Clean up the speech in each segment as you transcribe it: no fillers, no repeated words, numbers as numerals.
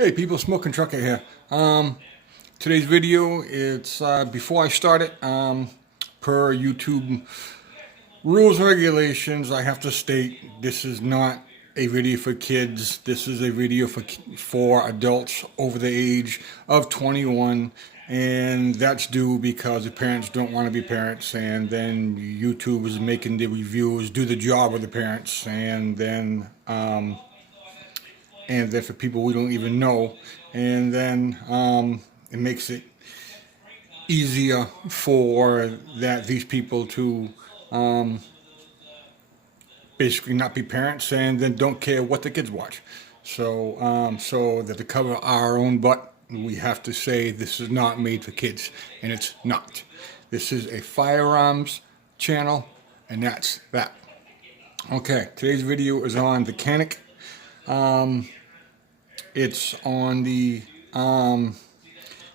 Hey people, Smoking Trucker here. Today's video, it's before I start it, per YouTube rules and regulations, I have to state this is not a video for kids. This is a video for adults over the age of 21, and that's due because the parents don't want to be parents, and then YouTube is making the reviews do the job of the parents, and then for people we don't even know, and then it makes it easier for these people to basically not be parents and then don't care what the kids watch. So that to cover our own butt, we have to say this is not made for kids, and it's not. This is a firearms channel, and that's that. Okay, today's video is on the Canik. It's on the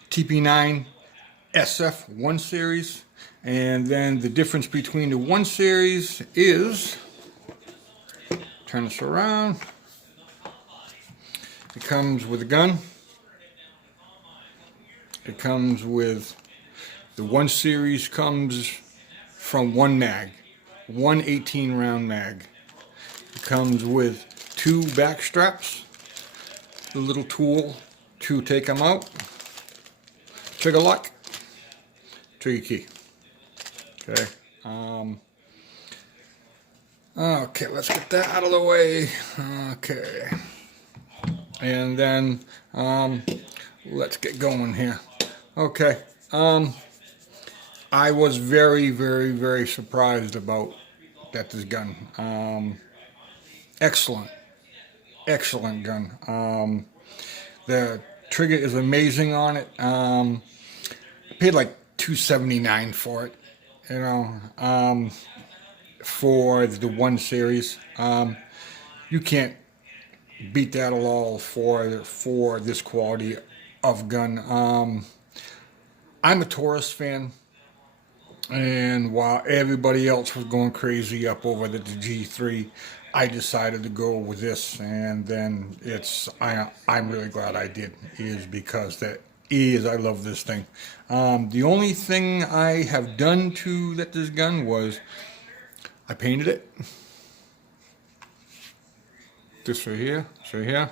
Tp9SF 1 series, and then the difference between the 1 series is, turn this around, it comes with a gun. It comes with, the 1 series comes from one mag, one 18-round mag. It comes with 2 back straps, the little tool to take them out, trigger lock, trigger key. Okay. Okay, let's get that out of the way. Okay. And then let's get going here. Okay. I was very surprised about this gun. Excellent gun. The trigger is amazing on it. I paid like $279 for it, you know, for the 1 series. You can't beat that at all for this quality of gun. I'm a Taurus fan, and while everybody else was going crazy up over the G3, I decided to go with this, and then I'm really glad I did, is because I love this thing. The only thing I have done to this gun was I painted it. This right here,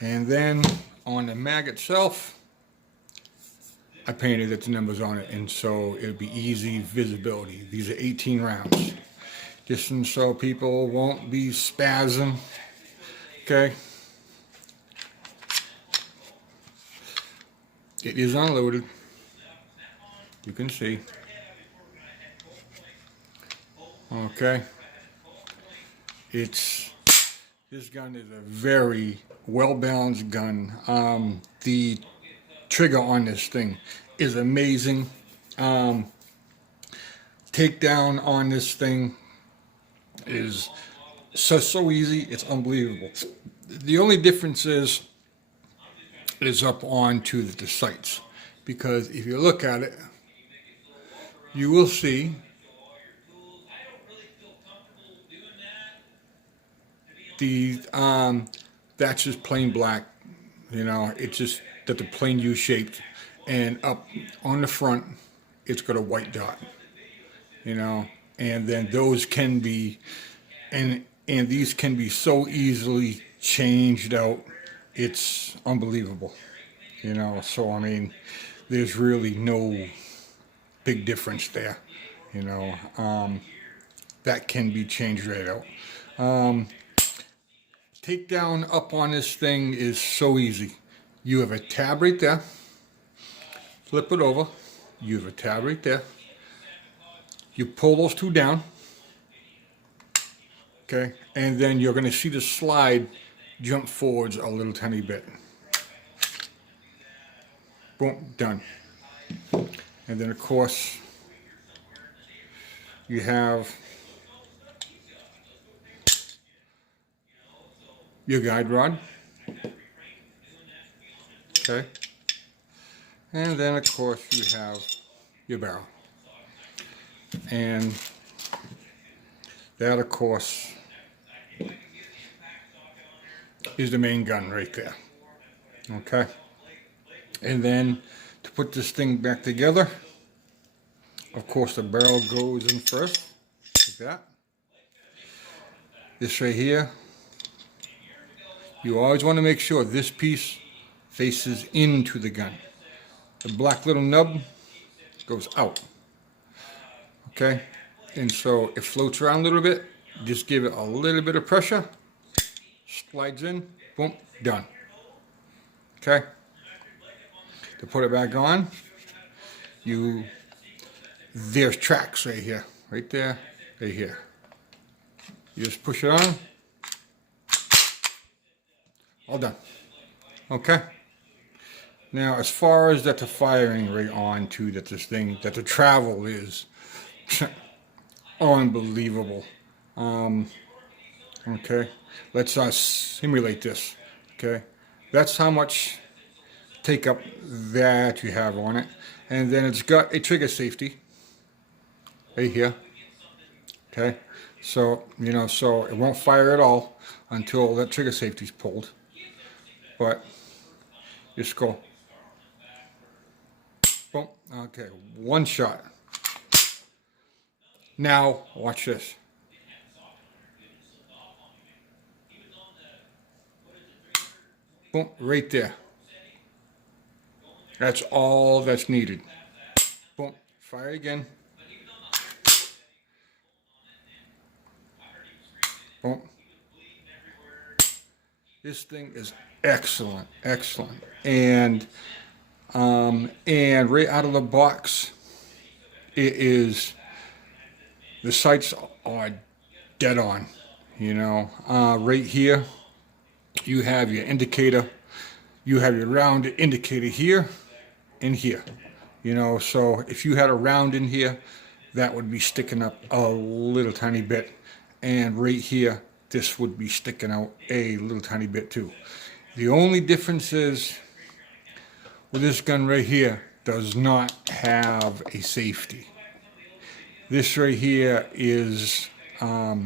and then on the mag itself, I painted its numbers on it, and so it'll be easy visibility. These are 18 rounds. Just so people won't be spazzing. Okay. It is unloaded. You can see. Okay. This gun is a very well-balanced gun. The trigger on this thing is amazing. Takedown on this thing is so easy, it's unbelievable. The only difference is up onto the sights, because if you look at it, you will see that's just plain black, you know. It's just that the plain U-shaped, and up on the front it's got a white dot, you know, and then those can be and these can be so easily changed out. It's unbelievable, you know. So I mean, there's really no big difference there, you know. That can be changed right out. Takedown up on this thing is so easy. You have a tab right there, flip it over, you have a tab right there, you pull those 2 down, okay, and then you're going to see the slide jump forwards a little tiny bit. Boom, done. And then of course you have your guide rod, okay, and then of course you have your barrel, and that of course is the main gun right there. Okay. And then to put this thing back together, of course the barrel goes in first, like that. This right here, you always want to make sure this piece faces into the gun. The black little nub goes out. Okay? And so it floats around a little bit. Just give it a little bit of pressure. Slides in. Boom. Done. Okay? To put it back on, there's tracks right here. Right there. Right here. You just push it on. All done. Okay? Now, as far as that the firing rate on to that the travel is unbelievable. Okay, let's simulate this. Okay, that's how much take up that you have on it, and then it's got a trigger safety right here. Okay, so so it won't fire at all until that trigger safety is pulled. But just go. Boom. Okay, one shot. Now, watch this. Boom, right there. That's all that's needed. Boom, fire again. Boom. This thing is excellent, excellent. And right out of the box, the sights are dead on. Right here, you have your indicator. You have your round indicator here and here. So if you had a round in here, that would be sticking up a little tiny bit. And right here, this would be sticking out a little tiny bit too. The only difference is with this gun right here does not have a safety. This right here is a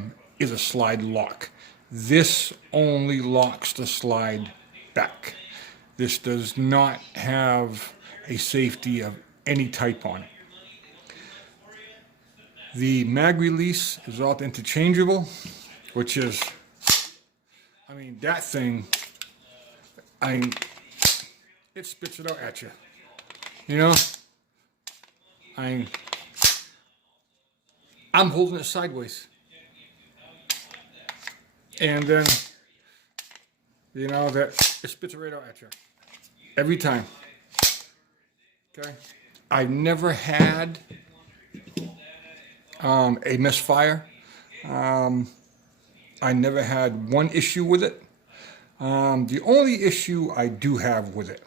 slide lock. This only locks the slide back. This does not have a safety of any type on it. The mag release is all interchangeable, which is, that thing, it spits it out at you. I'm holding it sideways. And then, that it spits it right out at you. Every time. Okay? I've never had a misfire. I never had one issue with it. The only issue I do have with it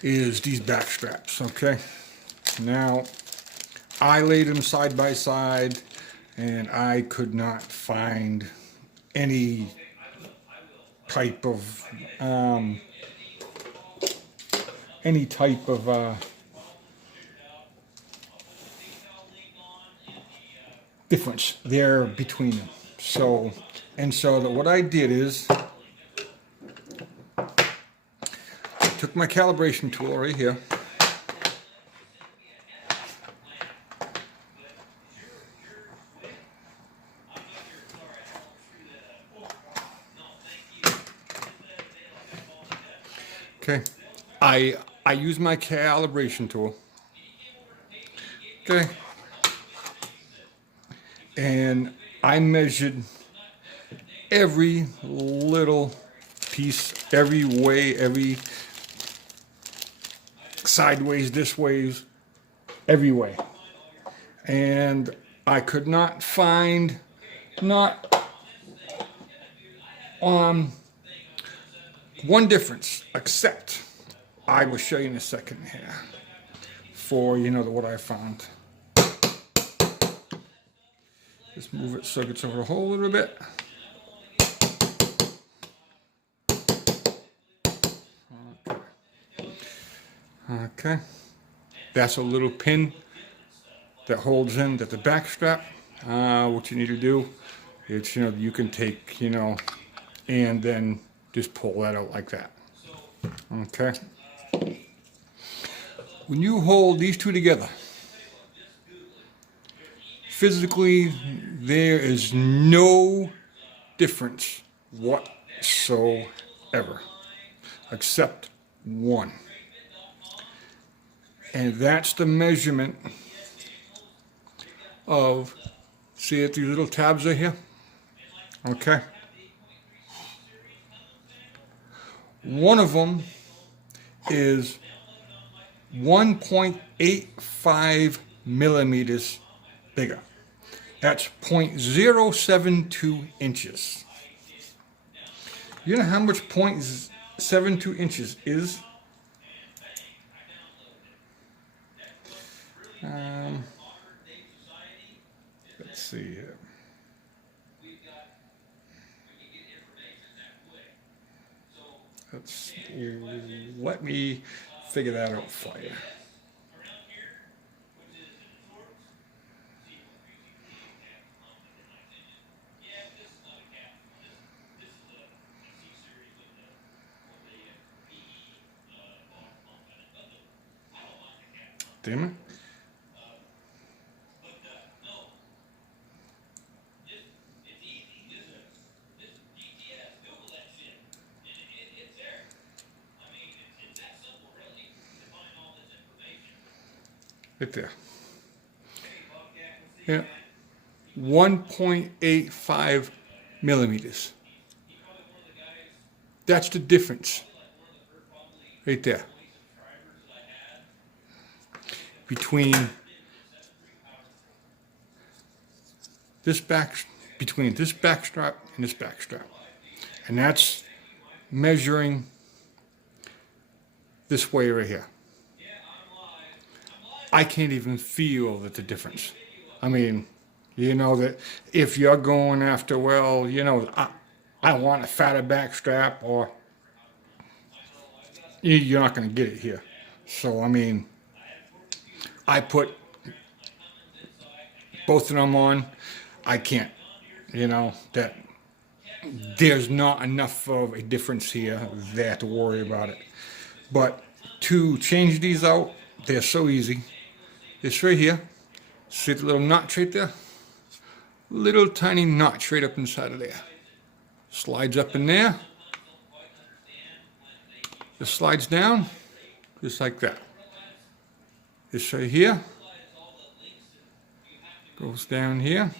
is these back straps, okay? Now, I laid them side by side and I could not find any type of difference there between them. So what I did is took my calibration tool right here. Okay, I use my calibration tool. Okay, and I measured every little piece, every way, every sideways, this ways, every way, and I could not find one difference, except I will show you in a second here for what I found. Just move it so it gets over the hole a little bit. Okay. That's a little pin that holds in the back strap. What you need to do is you can take and then just pull that out like that. Okay. When you hold these two together, physically, there is no difference whatsoever, except one. And that's the measurement of, see if these little tabs are here? Okay. One of them is 1.85 millimeters bigger. That's 0.072 inches. You know how much 0.72 inches is? Let's see here. Let me figure that out for you. Damn it. Right there. Yeah. 1.85 millimeters. That's the difference. Right there. Between this back strap and this back strap. And that's measuring this way right here. I can't even feel the difference. I mean, you know that if you're going after, well, you know, I want a fatter back strap, or you're not going to get it here. So, I mean, I put both of them on. I can't, you know, that there's not enough of a difference here there to worry about it. But to change these out, they're so easy. It's right here. See the little notch right there? Little tiny notch right up inside of there. Slides up in there. Just slides down, just like that. This right here goes down here,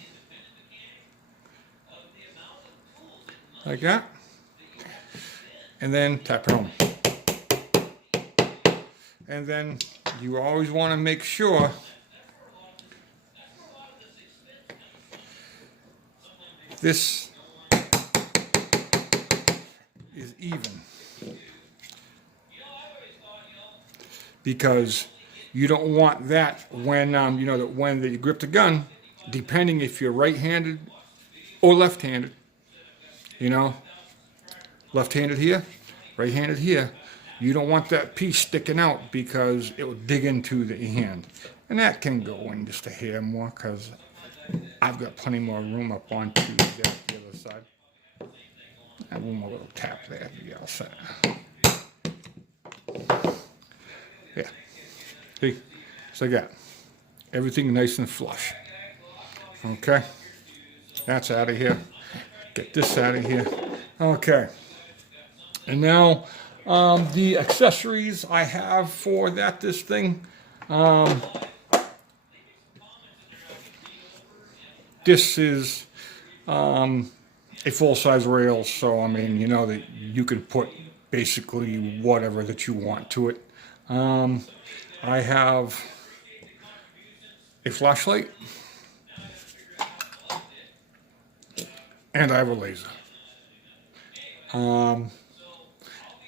like that, and then tap it home. And then you always want to make sure this is even, because you don't want that when you know that when you grip the gun, depending if you're right-handed or left-handed, you know, left-handed here, right-handed here, you don't want that piece sticking out because it will dig into the hand. And that can go in just a hair more because I've got plenty more room up onto the other side. I have one more little tap there to get all set. Yeah. See? So I got everything nice and flush. Okay. That's out of here. Get this out of here. Okay. And now the accessories I have for this thing. This is a full-size rail, so I mean, you know that you can put basically whatever that you want to it. I have a flashlight, and I have a laser.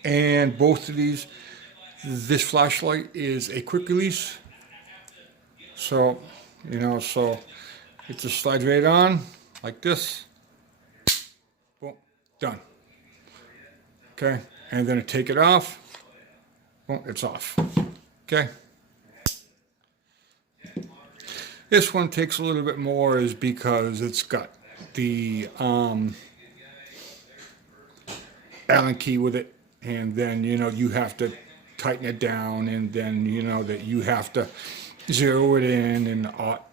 And both of these, this flashlight is a quick release. So, you know, so it just slides right on like this. Boom, done. Okay, and then I take it off. Boom, it's off. Okay. This one takes a little bit more is because it's got the Allen key with it. and then you have to tighten it down, and then that you have to zero it in,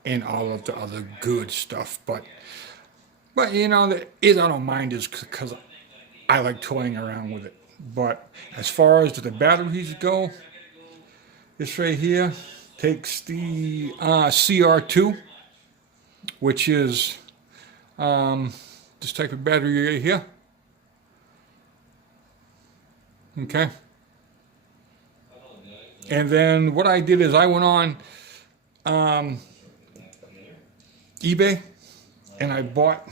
and all of the other good stuff. But the is I don't mind is because I like toying around with it. But as far as the batteries go, this right here takes the CR2, which is this type of battery right here. Okay. And then what I did is I went on eBay and I bought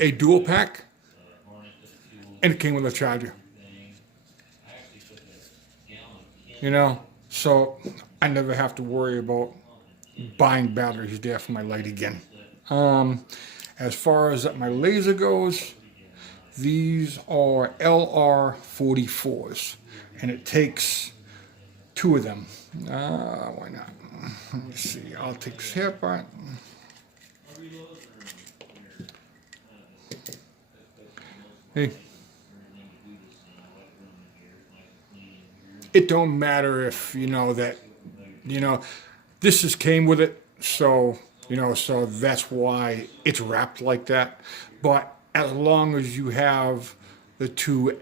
a dual pack, and it came with a charger. So I never have to worry about buying batteries there for my light again. As far as my laser goes, these are LR44s, and it takes 2 of them. Why not? Let me see. I'll take this here apart. Hey. It don't matter if this just came with it, so so that's why it's wrapped like that. But as long as you have the 2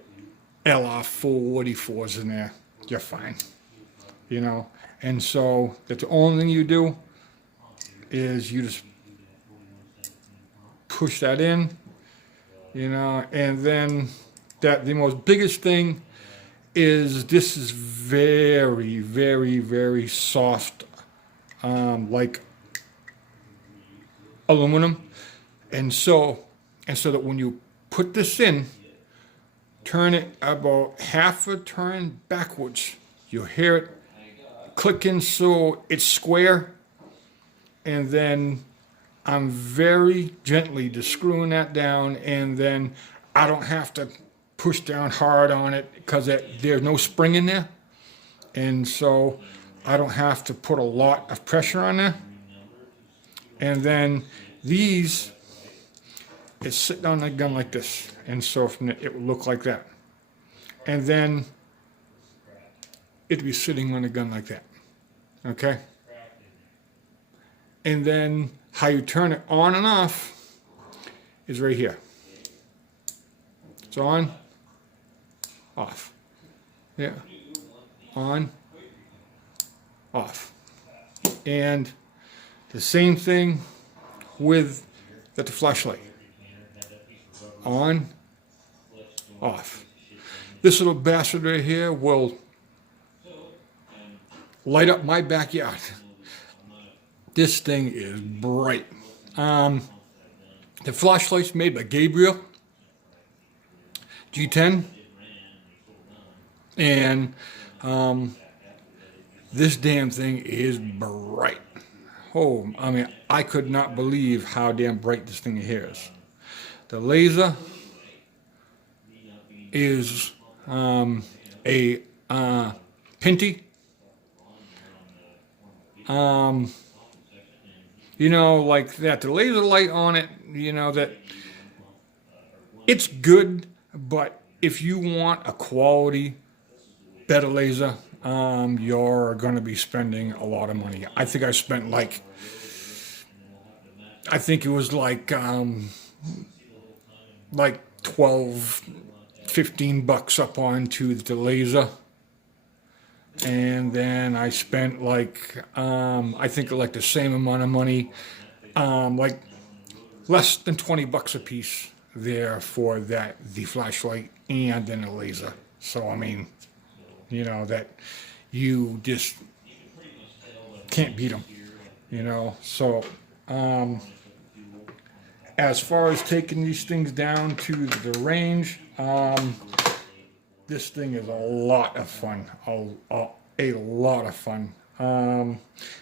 LR444s in there, you're fine. And so that's the only thing you do is you just push that in, and then the most biggest thing is this is very, very, very soft, like aluminum, and so that when you put this in, turn it about half a turn backwards, you'll hear it clicking so it's square, and then I'm very gently just screwing that down, and then I don't have to push down hard on it because there's no spring in there, and so I don't have to put a lot of pressure on there. And then these, it's sitting on the gun like this, and so from it will look like that, and then it'd be sitting on the gun like that. Okay, and then how you turn it on and off is right here. It's on, off. Yeah, on, off. And the same thing with the flashlight. On, off. This little bastard right here will light up my backyard. This thing is bright. The flashlight's made by Gabriel G10, and this damn thing is bright. Oh, I mean, I could not believe how damn bright this thing here is. The laser is a Pinty. Like that, the laser light on it, that it's good, but if you want a quality, better laser, you're going to be spending a lot of money. I think I spent I think it was like 12, $15 up onto the laser. And then I spent I think the same amount of money, less than $20 a piece there for the flashlight and then the laser. So I mean, that you just can't beat them, So as far as taking these things down to the range, this thing is a lot of fun, a lot of fun.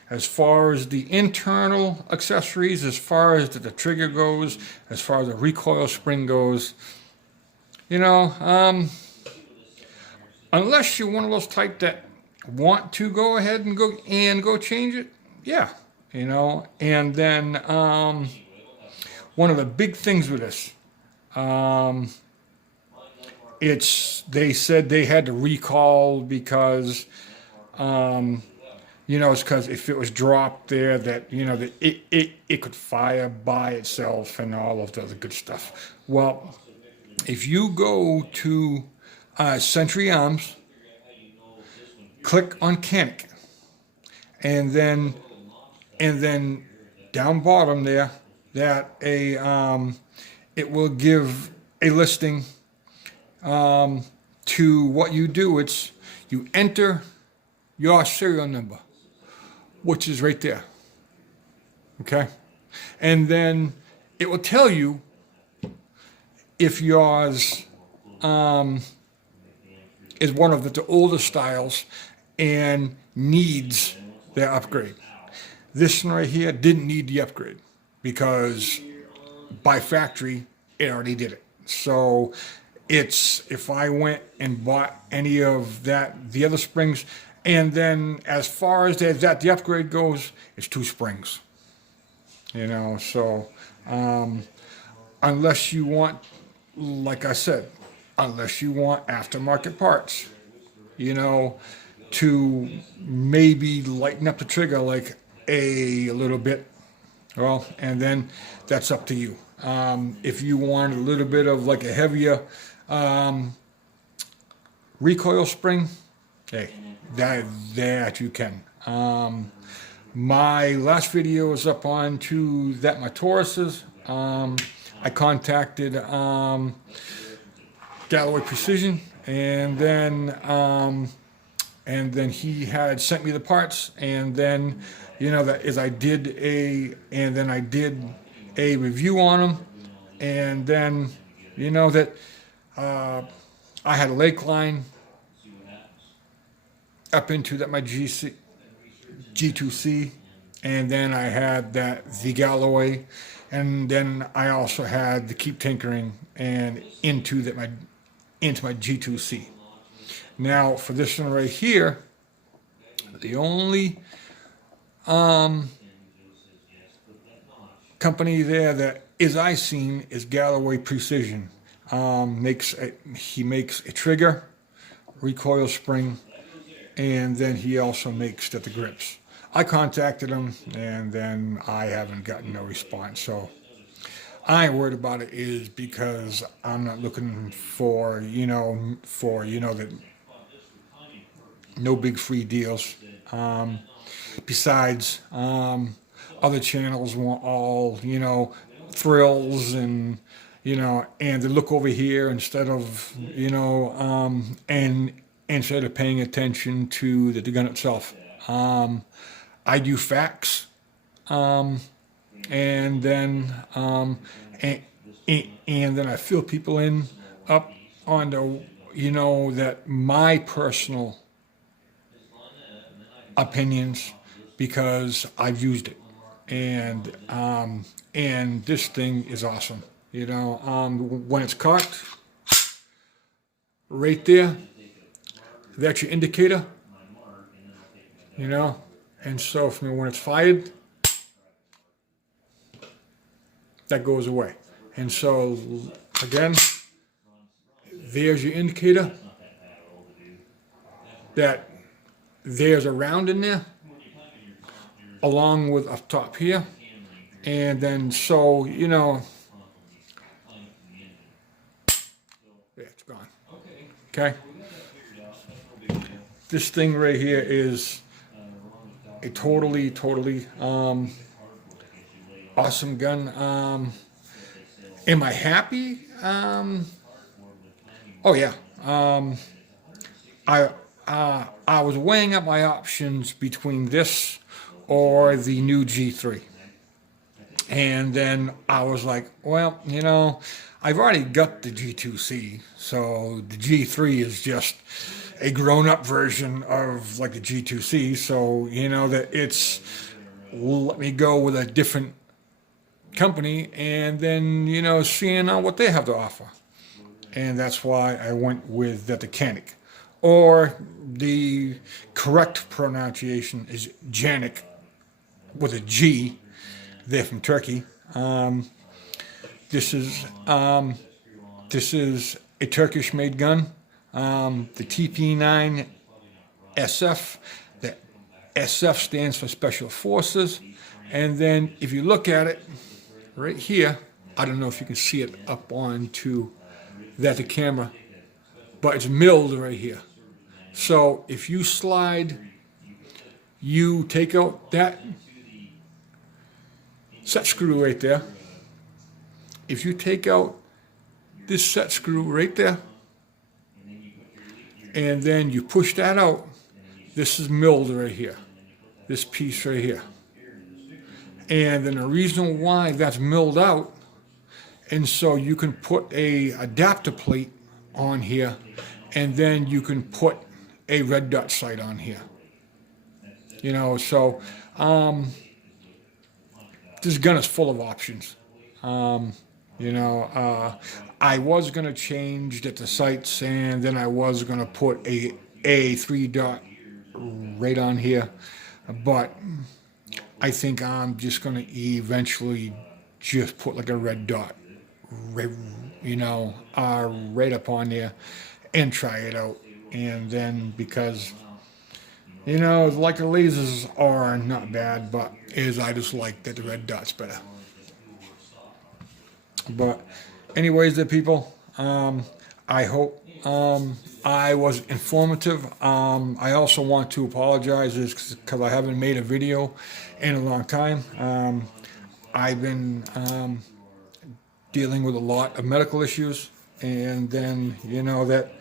As far as the internal accessories, as far as the trigger goes, as far as the recoil spring goes, unless you're one of those type that want to go ahead and go change it, yeah, And then one of the big things with this, they said they had to recall because it's because if it was dropped there, that that it could fire by itself and all of the other good stuff. Well, if you go to Century Arms, click on Canik, and then down bottom there, that it will give a listing to what you do. It's you enter your serial number, which is right there. Okay? And then it will tell you if yours is one of the older styles and needs the upgrade. This one right here didn't need the upgrade because by factory it already did it. So if I went and bought any of the other springs, and then as far as the upgrade goes, it's 2 springs. So unless you want, like I said, unless you want aftermarket parts, to maybe lighten up the trigger like a little bit, well, and then that's up to you. If you want a little bit of like a heavier recoil spring, hey, that you can. My last video is up on to that my Taurus's. I contacted Galloway Precision, and then he had sent me the parts, and then I did a review on them, and then I had a lake line up into that my G2C, and then I had the Galloway, and then I also had the Keep Tinkering and into my G2C. Now for this one right here, the only company there that I seen is Galloway Precision. He makes a trigger, recoil spring, and then he also makes the grips. I contacted him, and then I haven't gotten no response. So I ain't worried about it, is because I'm not looking for that no big free deals. Besides, other channels want all thrills and and they look over here instead of and instead of paying attention to the gun itself. I do facts, and then and then I fill people in up on the that my personal opinions, because I've used it, and this thing is awesome. When it's cocked, right there, that's your indicator. And so when it's fired, that goes away. And so again, there's your indicator that there's a round in there, along with up top here. And then so yeah, it's gone. Okay. This thing right here is a totally awesome gun. Am I happy? Oh yeah. I was weighing up my options between this or the new G3. And then I was like, well, I've already got the G2C, so the G3 is just a grown-up version of like the G2C, so that it's, let me go with a different company and then seeing what they have to offer. And that's why I went with the Canik, or the correct pronunciation is Canik with a G. They're from Turkey. This is a Turkish-made gun, the TP9SF. The SF stands for Special Forces. And then if you look at it right here, I don't know if you can see it up onto the camera, but it's milled right here. So if you slide, you take out that set screw right there. If you take out this set screw right there, and then you push that out, this is milled right here, this piece right here. And then the reason why that's milled out, and so you can put a adapter plate on here, and then you can put a red dot sight on here. You know, so this gun is full of options. You know, I was going to change the sights, and then I was going to put a 3-dot right on here, but I think I'm just going to eventually just put like a red dot, you know, right up on there and try it out. And then because, you know, like the lasers are not bad, but I just like that the red dot's better. But anyways, the people, I hope I was informative. I also want to apologize because I haven't made a video in a long time. I've been dealing with a lot of medical issues, and then, you know, that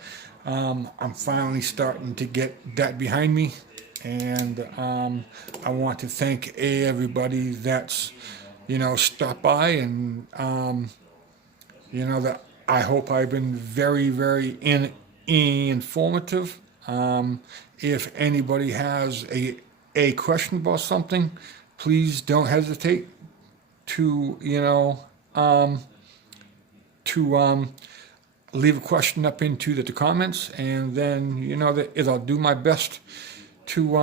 I'm finally starting to get that behind me. And I want to thank everybody that's, you know, stopped by, and you know, that I hope I've been very, very informative. If anybody has a question about something, please don't hesitate to, you know, leave a question up into the comments, and then, you know, that I'll do my best to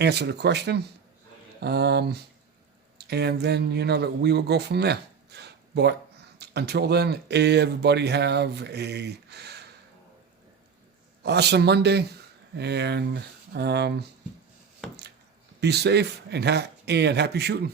answer the question. And then, you know, that we will go from there. But until then, everybody have a awesome Monday, and be safe and happy shooting.